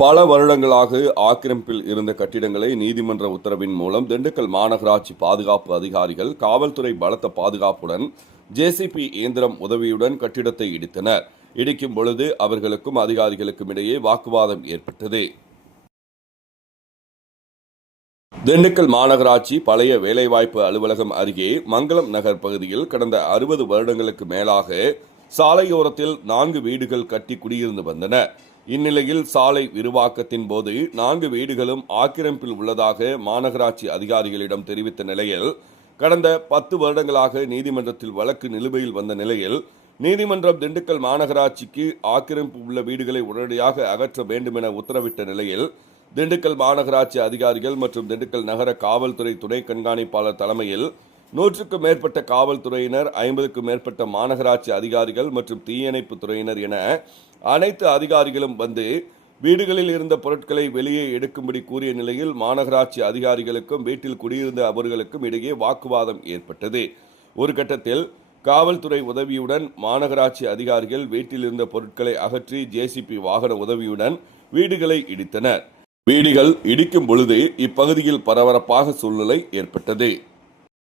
பல வருடங்களாக ஆக்கிரமிப்பில் இருந்த கட்டிடங்களை நீதிமன்ற உத்தரவின் மூலம் திண்டுக்கல் மாநகராட்சி பாதுகாப்பு அதிகாரிகள் காவல்துறை பலத்த பாதுகாப்புடன் ஜேசிபி இயந்திரம் உதவியுடன் கட்டிடத்தை இடித்தனர். இடிக்கும் பொழுது அவர்களுக்கும் அதிகாரிகளுக்கும் இடையே வாக்குவாதம் ஏற்பட்டது. திண்டுக்கல் மாநகராட்சி பழைய வேலைவாய்ப்பு அலுவலகம் அருகே மங்களம் நகர் பகுதியில் கடந்த 60 வருடங்களுக்கு மேலாக சாலையோரத்தில் 4 வீடுகள் கட்டி குடியிருந்து வந்தன. இந்நிலையில் சாலை விரிவாக்கத்தின் போது 4 வீடுகளும் ஆக்கிரமிப்பில் உள்ளதாக மாநகராட்சி அதிகாரிகளிடம் தெரிவித்த நிலையில் கடந்த 10 வருடங்களாக நீதிமன்றத்தில் வழக்கு நிலுவையில் வந்த நிலையில் நீதிமன்றம் திண்டுக்கல் மாநகராட்சிக்கு ஆக்கிரமிப்பு உள்ள வீடுகளை உடனடியாக அகற்ற வேண்டும் என உத்தரவிட்ட நிலையில் திண்டுக்கல் மாநகராட்சி அதிகாரிகள் மற்றும் திண்டுக்கல் நகர காவல்துறை துணை கண்காணிப்பாளர் தலைமையில் 100க்கும் மேற்பட்ட காவல்துறையினர், 50க்கும் மேற்பட்ட மாநகராட்சி அதிகாரிகள் மற்றும் தீயணைப்பு துறையினர் என அனைத்து அதிகாரிகளும் வந்து வீடுகளில் இருந்த பொருட்களை வெளியே எடுக்கும்படி கூறிய நிலையில் மாநகராட்சி அதிகாரிகளுக்கும் வீட்டில் குடியிருந்த அவர்களுக்கும் இடையே வாக்குவாதம் ஏற்பட்டது. ஒரு கட்டத்தில் காவல்துறை உதவியுடன் மாநகராட்சி அதிகாரிகள் வீட்டில் இருந்த பொருட்களை அகற்றி ஜேசிபி வாகன உதவியுடன் வீடுகளை இடித்தனர். வீடுகள் இடிக்கும் பொழுது இப்பகுதியில் பரபரப்பாக சூழ்நிலை ஏற்பட்டது.